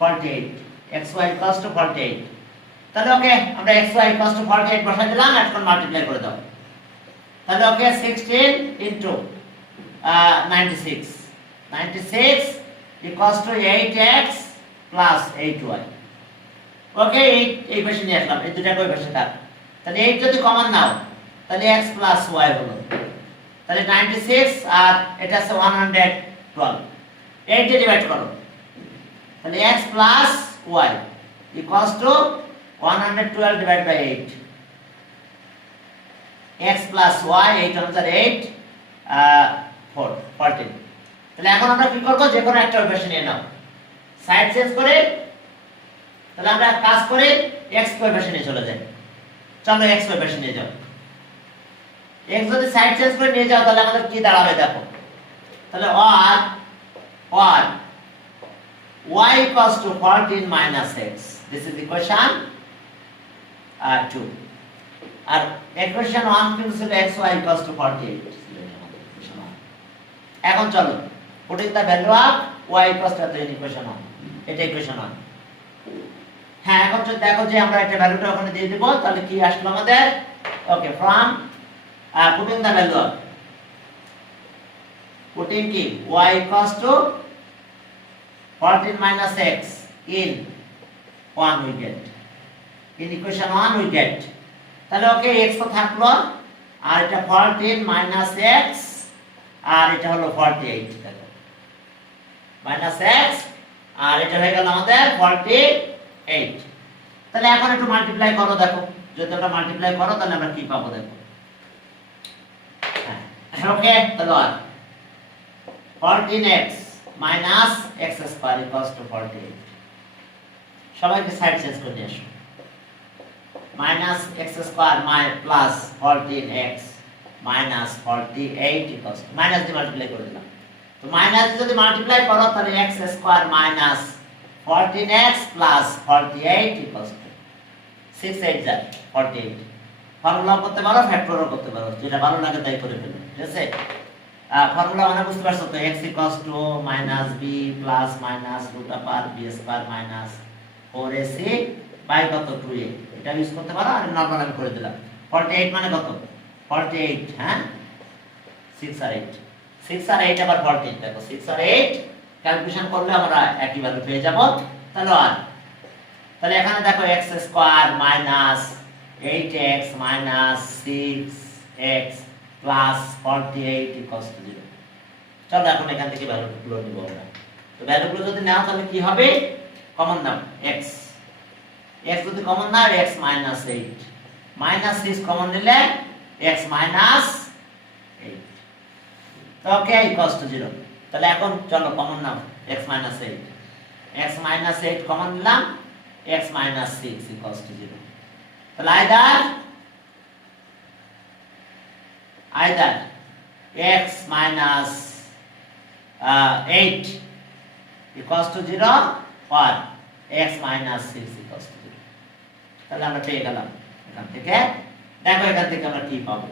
48 xy = 48, তাহলে ওকে আমরা xy = 48 বসাই দিলাম, এখন মাল্টিপ্লাই করে দাও, তাহলে ওকে 16 * 96 equals to 8x plus 8y। ওকে এই পাশে নিয়ে আসলাম, এই দুটাকে ওই পাশে থাক, তাহলে 8 যদি কমন নাও তাহলে x plus y হলো, তাহলে 96 আর এটা আছে 112, 8 দিয়ে ডিভাইড করো, তাহলে x plus y equals to 112 divided by 8, x plus y 8 × 8 14। তাহলে এখন আমরা কি করব, যে কোনো একটা অভিবাসী নিয়ে নাও, সাইড চেঞ্জ করে, তাহলে আমরা কাজ করে x কে অভিবাসী নিয়ে চলে যাই, চলো x অভিবাসী নিয়ে যাও, x যদি সাইড চেঞ্জ করে নিয়ে যাও তাহলে আমাদের কি দাঁড়াবে দেখো, তাহলে or y equals to 14 minus x. This is equation 2. R equation 1 কিন্তু ছিল xy equals to 48 ছিল আমাদের equation 1. এখন চলো putting the value of y equals to equation 1. এটা equation 1. হ্যাঁ, এখন যদি দেখো যে আমরা একটা ভ্যালুটা ওখানে দিয়ে দেব তাহলে কি আসলো আমাদের, ওকে, from putting the value of putting কি y equals to 14 minus x in 1 we get, in equation 1 we get, তাহলে ওকে x তো থাকলো আর এটা 14 minus x আর এটা হলো 48 দেখো minus x আর এটা হয়ে গেল আমাদের 48। তাহলে এখন একটু মাল্টিপ্লাই করো, দেখো যদি আমরা মাল্টিপ্লাই করো তাহলে আমরা কি পাবো দেখো, ওকে, তাহলে 14x minus x square equals to 48, সবাইকে সাইড চেঞ্জ করে নিয়ে আসো, minus x square plus 14x minus 48 equals to, minus দিয়ে মাল্টিপ্লাই করে দিলাম, তো মাইনাস যদি মাল্টিপ্লাই করো তাহলে x square minus 14x plus 48 equals to 6 8 যা 48, ফর্মুলা করতে পারো ফ্যাক্টরও করতে পারো, যেটা ভালো লাগে তাই করে ফেলো, ঠিক আছে। ফর্মুলা মানে বুঝতে পারছো তো, x equals to minus b plus minus root over b square minus 4ac by কত 2a, এটা ইউজ করতে পারো। আর নরমাল আমি করে দিলাম 48 মানে কত 48, হ্যাঁ 6 আর 8, 6 আর 8 আবার 14, দেখো 6 আর 8 ক্যালকুলেশন করলে আমরা একই ভ্যালু পেয়ে যাব। তাহলে এখানে দেখো x square minus 8x minus 6x plus 48 equals to 0। চলো এখন এখান থেকে ভ্যালুগুলো নিব আমরা। তো ভ্যালুগুলো যদি নাও তাহলে কি হবে, কমন নাও x, x যদি কমন নাও x মাইনাস 8 মাইনাস 6 কমন নিলে x মাইনাস 8, তো ওকে ইকুয়ালস টু 0। তাহলে এখন চলো কমন নাও x minus 8, x minus 8 common নিলাম, x minus 6 equals to 0. তাহলে either x minus 8 equals to 0 or x minus 6 equals to 0. তাহলে আমরা পেয়ে গেলাম এখান থেকে। দেখো এখান থেকে আমরা কি পাবো,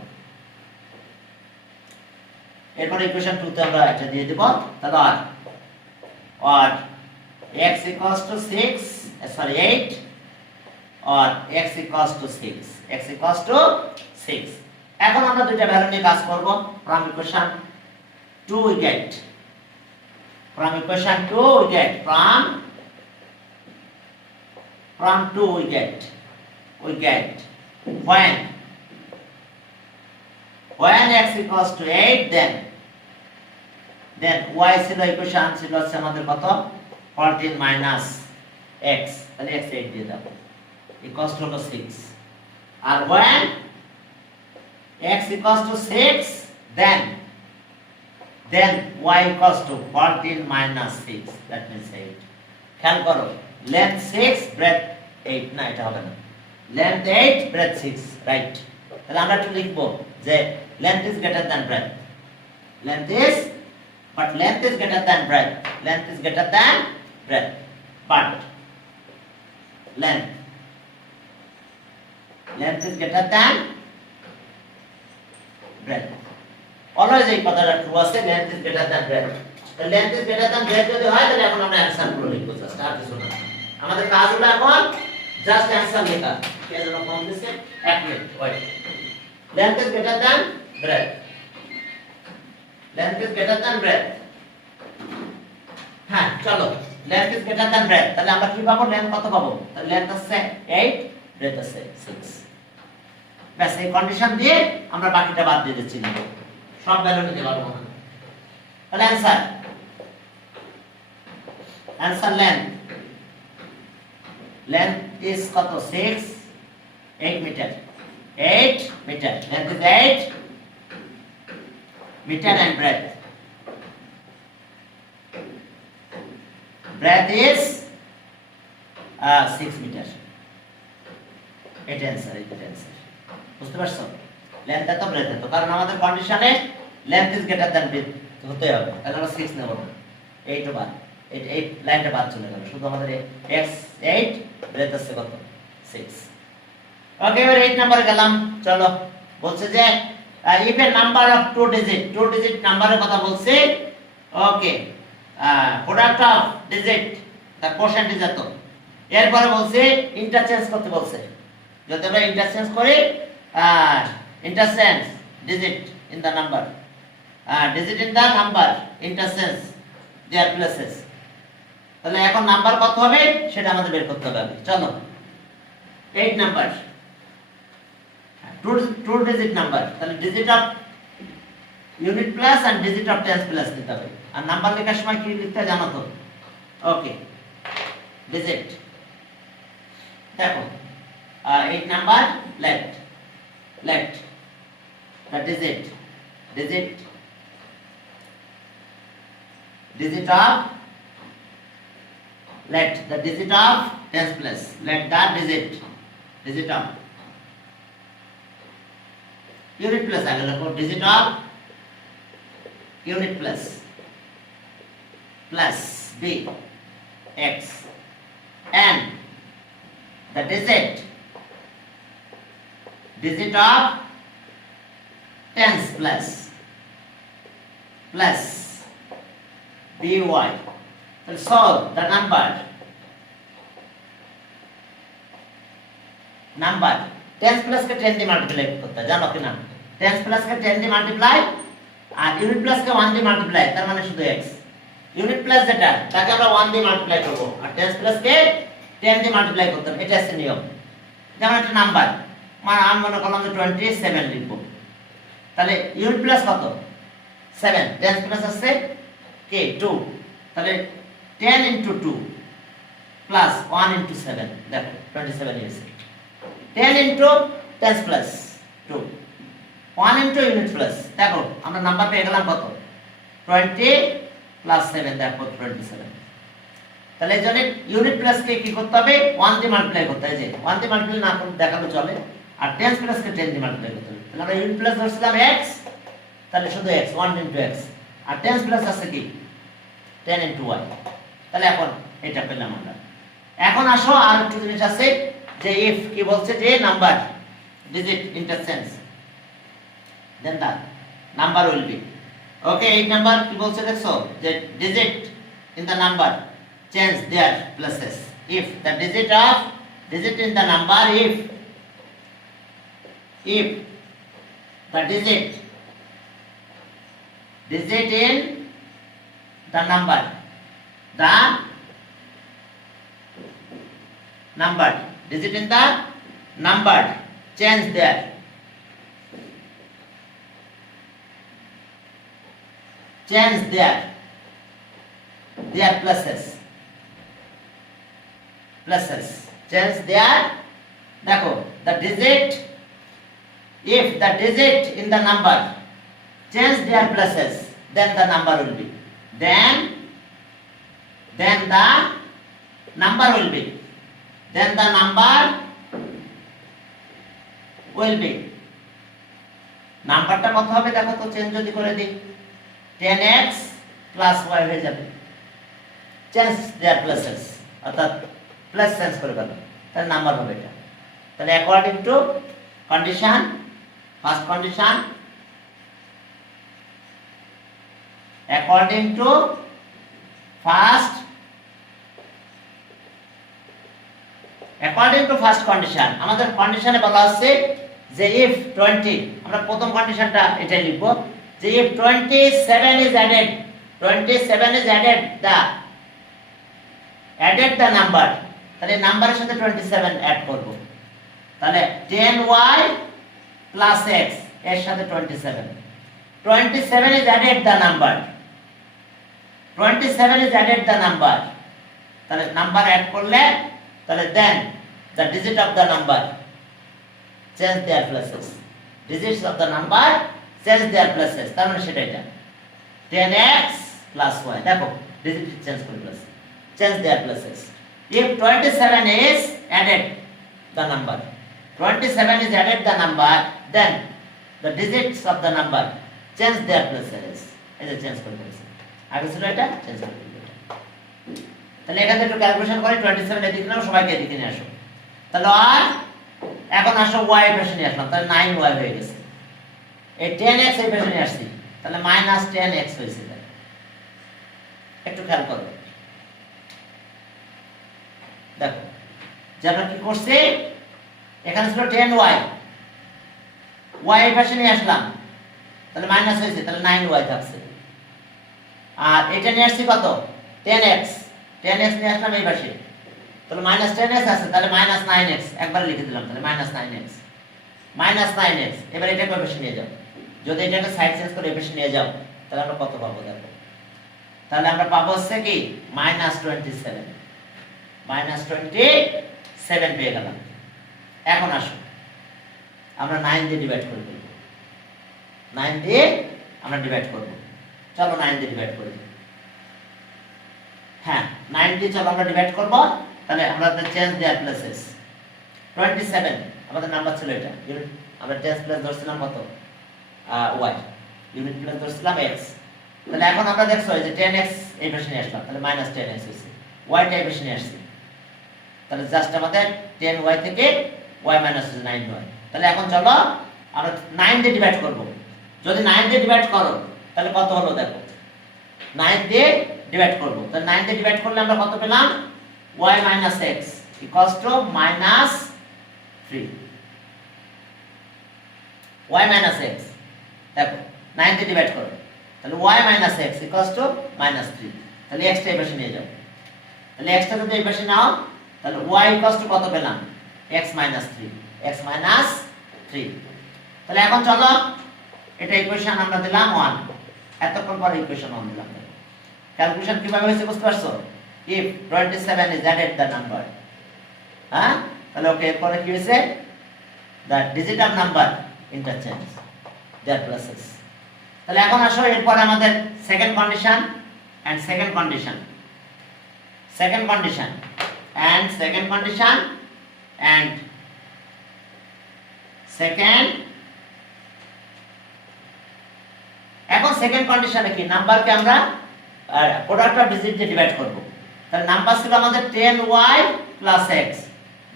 এরপর ইকুয়েশন 2 তে আমরা এটা দিয়ে দেব। তাহলে or x equals to 6 sorry 8 or x equals to 6, x equals to 6। এখন আমরা দুইটা ভ্যালু নিয়ে কাজ করব। from equation 2 we get from 2 we get when x equals to 8 then y ছিল ইকুয়েশন ছিল হচ্ছে আমাদের কত 14 minus x, তাহলে x 8 দিয়ে দাও equals to 6, R when x equals to 6 then y equals to 14 minus 6, that means 8। খেয়াল করো length 6 breadth 8, না এটা হবে না, length 8 breadth 6, রাইট। তাহলে আমরা একটু লিখব যে length is greater than breadth, length is greater than breadth, length is greater than breadth, but length is greater than breadth, always এই কথাটা ট্রু আছে, length is greater than breadth। তো length is greater than breadth যদি হয় তাহলে এখন আমরা answer গুলো লিখব, জাস্ট আর কিছু না, আমাদের কাজ হলো এখন জাস্ট অ্যানসার লেখা। কে যেন ফর্ম দিছে, এক minute wait, length is greater than breadth, length is greater than breadth, হ্যাঁ চলো length is greater than breadth, তাহলে আমরা কি পাবো, length কত পাবো, তাহলে length আছে 8 breadth আছে 6, ব্যাস এই কন্ডিশন দিয়ে আমরা বাকিটা বাদ দিয়ে দিচ্ছি, সব ভ্যালু নিতে পারবো না। তাহলে অ্যানসার length is কত 6 8 metre, 8 metre, length is 8 meter and breadth is 6 meter। এটা অ্যানসার, বুঝতে পারছো, লেন্থ এত ব্রেথ এত, কারণ আমাদের কন্ডিশনে length is greater than breadth হতে হবে, তাহলে আমরা 6 নেব না, 8 বাদ, 8 লাইনটা বাদ চলে গেল, শুধু আমাদের x 8 ব্রেথ আছে কত 6। ওকে, এবার 8 নাম্বার গেলাম। চলো, বলছে যে if a number of two digit নাম্বারের কথা বলছে। Okay, product of digit the question is এত। এরপরে বলছে ইন্টারচেঞ্জ করতে বলছে, যদি আমরা ইন্টারচেঞ্জ করি interchange digit in the number, digit in the number interchange their places, তাহলে এখন নাম্বার কত হবে সেটা আমাদের বের করতে হবে। চলো, 8 নাম্বার টু ডিজিট নাম্বার, তাহলে digit of unit plus and digit of tens plus নিতে হবে। আর নাম্বার লেখার সময় কি লিখতে হয় জানো তো? ওকে, ডিজিট দেখো 8 number left the digit of let the digit of tens plus, let the digit of unit plus आगे लिखो, digit of unit plus b x and the digit of tens plus by, so solve the number tens plus के 10 দিয়ে multiply করতে হয়, জানো কি না? tens plus के 10 দিয়ে মাল্টিপ্লাই আর ইউনিট প্লাস কে 1 দিয়ে মাল্টিপ্লাই, তার মানে শুধু x। ইউনিট প্লাস যেটা তাকে আমরা 1 দিয়ে মাল্টিপ্লাই করব, আর tens plus কে 10 দিয়ে মাল্টিপ্লাই করতে হবে, এটা হচ্ছে নিয়ম। যেমন একটা নাম্বার, মানে আমি মনে করলাম যে 27 লিখব, তাহলে ইউনিট প্লাস কত 7, টেন্স প্লাস আছে কে 2, তাহলে 10 into 2 plus 1 into 7, দেখো 27 হয়েছে। 10 into tense plus 2, 1 into unit plus, দেখো আমরা নাম্বার পেয়ে গেলাম কত 20 plus 7, দেখো 27। তাহলে এই জন্য ইউনিট প্লাস কে কি করতে হবে 1 দিয়ে মাল্টিপ্লাই করতে হয়, যে 1 দিয়ে মাল্টিপ্লাই না করে দেখালে চলে, আর টেন্স প্লাস কে 10 দিয়ে মাল্টিপ্লাই করতে হবে। তাহলে আমরা ইউনিট প্লাস ধরছিলাম x, তাহলে শুধু x 1 into x, আর টেন্স প্লাস আছে কি 10 into y, তাহলে এখন এটা পেলাম আমরা। এখন আসো আর একটু জিনিস আছে, যে if কি বলছে যে number digit interchange, then the number will be, okay 8 number কি বলছে দেখছো, যে digit in the number change their places if the digit in the number, if the digit in the number digit in the number change their places change their, দেখো the digit, if the digit in the number change their places, then the number will be, then the number will be, নাম্বারটা কত হবে দেখো তো, change যদি করে দিই 10x plus y হয়ে যাবে, চেঞ্জ দেয়ার প্লেসেস, অর্থাৎ প্লাস চেঞ্জ করে ফেলো, তাহলে নাম্বার হবে এটা। তাহলে according to condition, first condition, according to first condition, আমাদের কন্ডিশনে বলা আছে যে if 20, আমরা প্রথম কন্ডিশনটা এটাই লিখব, যে if 27 is added the number, তাহলে নাম্বারের সাথে 27 অ্যাড করব, তাহলে 10y plus x এর সাথে 27 is added the number, 27 is added the number, তাহলে নাম্বার অ্যাড করলে, তাহলে then the digit of the number change their places, digits of the number change their places, তার মানে সেটা এটা 10x plus y, দেখো digit চেঞ্জ করে plus, change their places। if 27 is added the number, then the digits of the number change their places এই যে change করে দিয়েছে আগে ছিল এটা চেঞ্জ করে দিয়েছে তাহলে এখান থেকে একটু ক্যালকুলেশন করে 27 এদিকে নাও সবাইকে এদিকে নিয়ে আসো তাহলে আর এখন আসো y এর পাশে নিয়ে আসলাম তাহলে 9y হয়ে গেছে এই 10x এই পাশে নিয়ে আসছি তাহলে -10x হয়েছে একটু খেয়াল করো দেখো যে আমরা কি করছি এখানে ছিল 10y y এর পাশে নিয়ে আসলাম তাহলে মাইনাস হয়েছে তাহলে 9y থাকছে আর এটা নিয়ে আসছি কত 10x নিয়ে আসলাম এই পাশে তাহলে -10x আছে তাহলে -9x একবার লিখে দিলাম তাহলে -9x এবার এটাকে ওই পাশে নিয়ে যাও যদি এটাকে সাইড চেঞ্জ করে এই পাশে নিয়ে যাও তাহলে আমরা কত পাবো দেখো তাহলে আমরা পাবো হচ্ছে কি -27 পেয়ে গেলাম এখন আসো আমরা 9 দিয়ে ডিভাইড করে দেব 9 দিয়ে আমরা ডিভাইড করব চলো 9 দিয়ে ডিভাইড করি হ্যাঁ 9 দিয়ে চলো আমরা ডিভাইড করব তাহলে আমরা চেঞ্জ দেয়ার প্লেসেস 27 আমাদের নাম্বার ছিল এটা ইউনিট আমরা চেঞ্জ প্লেস ধরছিলাম কত y ইউনিট প্লেস ধরছিলাম x তাহলে এখন আমরা দেখছো এই যে 10x এই পাশে নিয়ে আসলাম তাহলে -10x হইছে y টা এই পাশে নিয়ে আসছি তাহলে জাস্ট আমাদের 10y থেকে y - 9y তাহলে এখন চলো আমরা 9 দিয়ে ডিভাইড করব যদি 9 দিয়ে ডিভাইড করো তাহলে কত হলো দেখো 9 দিয়ে ডিভাইড করব তাহলে 9 দিয়ে ডিভাইড করলে আমরা কত পেলাম y - x = -3 y - x দেখো 9 দিয়ে ডিভাইড করো তাহলে y - x = -3 তাহলে x টা এই পাশে নিয়ে যাও তাহলে x টা যদি এই পাশে নাও তাহলে y = কত পেলাম x - 3 তাহলে এখন চলো এটা ইকুয়েশন আমরা দিলাম 1 এতক্ষণ পরে ইকুয়েশন 1 দিলাম ক্যালকুলেশন কিভাবে হয়েছে বুঝতে পারছো if 27 is added the number হ্যাঁ তাহলে ওকে এরপরে কি হয়েছে the digit of number interchange their places তাহলে এখন আসো এরপর আমাদের second condition and second condition and second এখন সেকেন্ড কন্ডিশনে কি নাম্বারকে আমরা প্রোডাক্ট অফ ডিজিট দিয়ে ডিভাইড করব তাহলে নাম্বার ছিল আমাদের 10y + x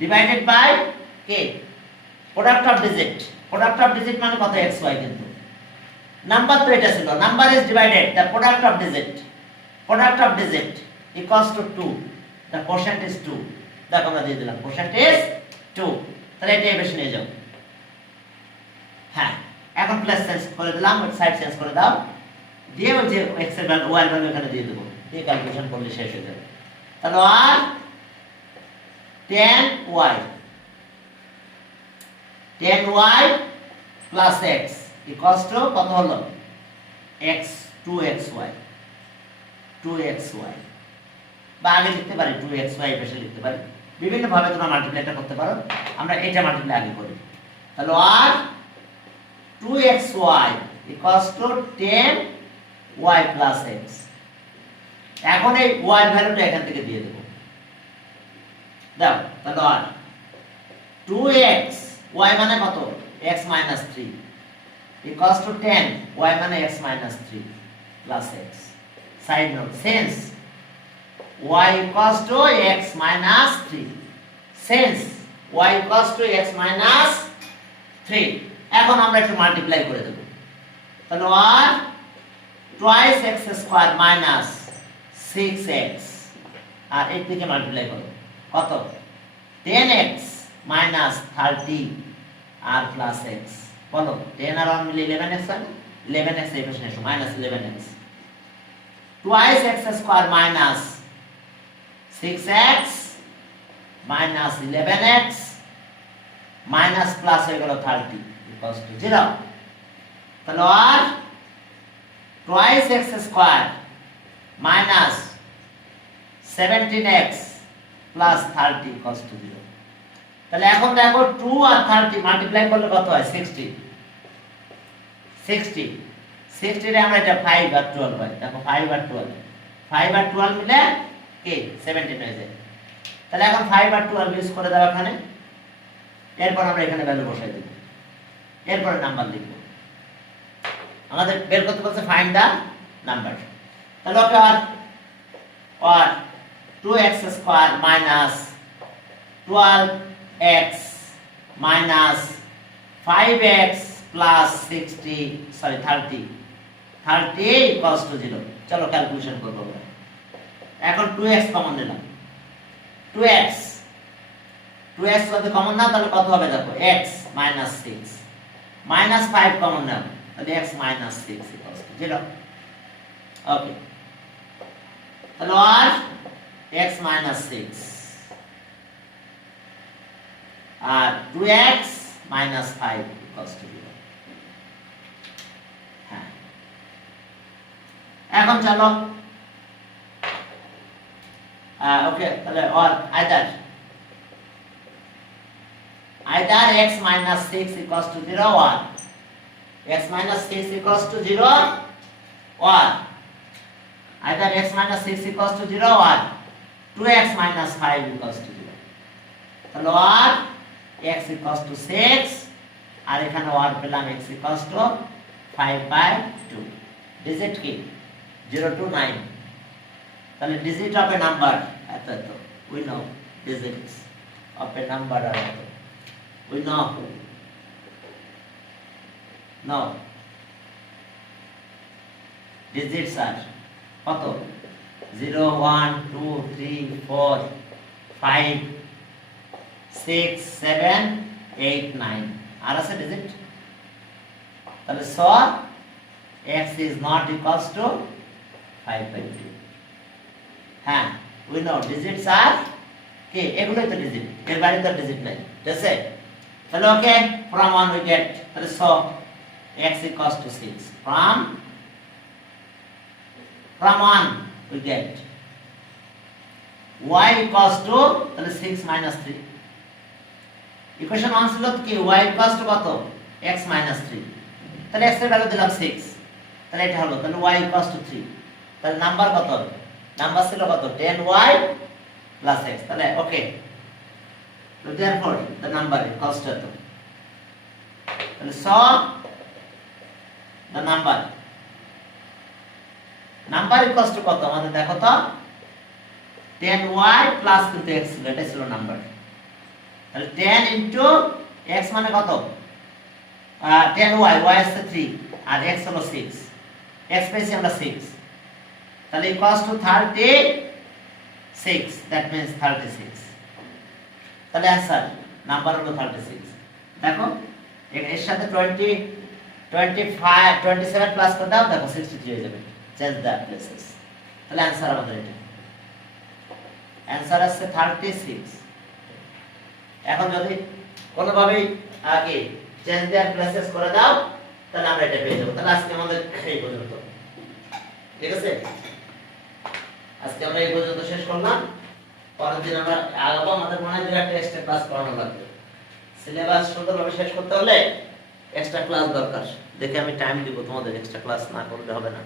ডিভাইডেড বাই কে প্রোডাক্ট অফ ডিজিট মানে কত xy কিন্তু নাম্বার তো এটা ছিল number is divided the product of digit equals to 2 the quotient is 2 দেখো আমরা দিয়ে দিলাম quotient is 2 তাহলে এটা এই বেশি নিয়ে যাও হ্যাঁ এখন প্লাস চেঞ্জ করে দিলাম সাইড চেঞ্জ করে দাও দিয়ে ওই যে x এর ভ্যালু y এর ভ্যালু এখানে দিয়ে দেব দিয়ে ক্যালকুলেশন করলে শেষ হয়ে যাবে তাহলে আর 10y plus x equals to কত হলো x 2xy বা আগে লিখতে পারি 2xy এর পাশে লিখতে পারি বিভিন্ন ভাবে তোমরা মাল্টিপ্লাইটা করতে পারো আমরা এটা মাল্টিপ্লাই আগে করি তাহলে আর 2xy equals to 10y plus x এখন এই y এর ভ্যালুটা এখান থেকে দিয়ে দেব দাও তাহলে আর 2x y মানে কত x minus 3 equals to 10 y মানে x minus 3 plus x side note since y equals to x minus 3 since y equals to x minus 3 এখন আমরা একটু মাল্টিপ্লাই করে দেব তাহলে আর twice x square minus 6x আর এর দিকে মাল্টিপ্লাই করব কত 10x minus 30 আর প্লাস x বলো 10 আর 1 মিলে 11x হয় 11x এই পাশে এসো minus 11x twice x square minus 6x minus 11x minus plus হয়ে গেল 30 equals to 0 তাহলে আর twice x square minus 17x plus 30 equals to 0 তাহলে এখন দেখো 2 আর 30 মাল্টিপ্লাই করলে কত হয় 60 রে আমরা এটা 5 আর 12 হয় দেখো 5 আর 12 মিলে কি 17 হয়ে যায় তাহলে এখন 5 আর 12 ইউজ করে দাও এখানে এরপর আমরা এখানে ভ্যালু বসাই দেব এরপর নাম্বার লিখব আমাদের বের করতে বলছে ফাইন্ড দা নাম্বার। তাহলে ওকে আর 2x square minus 12x minus 5x plus 30 equals to 0। চলো ক্যালকুলেশন করব আমরা। এখন 2x কমন নিলাম, 2x যদি কমন না তাহলে কত হবে দেখো, x minus 6 minus 5 common now তাহলে x minus 6 equals to 0। ওকে, তাহলে আর x minus 6 R 2x minus 5 equals to 0। হ্যাঁ, এখন চলো ওকে, তাহলে আর either x minus 6 equals to 0 or x minus 6 equals to 0 or either x minus 6 equals to 0 or 2x minus 5 equals to 0। তাহলে আর x equals to 6 আর এখানে আর পেলাম x equals to 5/2। Digit কি 0 to 9। তাহলে digit of A number এত we know digits of a number are এত we know digits are কত 0 1 2 3 4 5 6 7 8 9 আর আছে digit. তাহলে so x is not equals to 5/2। হ্যাঁ, we know digits are কি এগুলোই তো ডিজিট, এর বাইরে তো ডিজিট নাই, ঠিক আছে। তাহলে ওকে, from 1 we get, তাহলে so x equals to 6 from 1 we get y equals to, তাহলে 6 minus 3। ইকুয়েশন 1 ছিল কি y equals to কত x minus 3। তাহলে x এর ভ্যালু দিলাম 6, তাহলে এটা হলো, তাহলে y equals to 3। তাহলে নাম্বার কত হবে, নাম্বার ছিল কত 10y plus x। তাহলে ওকে, so therefore the number equals to এত। তাহলে so the number equals to কত আমাদের দেখো তো 10y plus কিন্তু x ছিল, এটা ছিল নাম্বার। তাহলে 10 into x মানে কত 10y, y আছে 3 আর x হলো 6, x পেয়েছি আমরা 6, তাহলে equals to 36, that means 36। তাহলে आंसर নাম্বার হলো 36। দেখো এর সাথে 20 25 27 প্লাস করে দাও, দেখো 63 হয়ে যাবে, চেঞ্জ দ্য প্লেসেস। তাহলে आंसर আমাদের এটা, आंसर আছে 36। এখন যদি কোনোভাবে আগে চেঞ্জ দ্য প্লেসেস করে দাও তাহলে আমরা এটা পেয়ে যাব। তাহলে আজকে আমাদের এই পর্যন্ত, ঠিক আছে, আজকে আমরা এই পর্যন্ত শেষ করলাম। পরের দিন আমরা আগাবো, আমাদের মনে হয় একটা এক্সট্রা ক্লাস করানো লাগবে। সিলেবাস সুন্দরভাবে শেষ করতে হলে এক্সট্রা ক্লাস দরকার। দেখে আমি টাইম দিব তোমাদের, এক্সট্রা ক্লাস না করলে হবে না।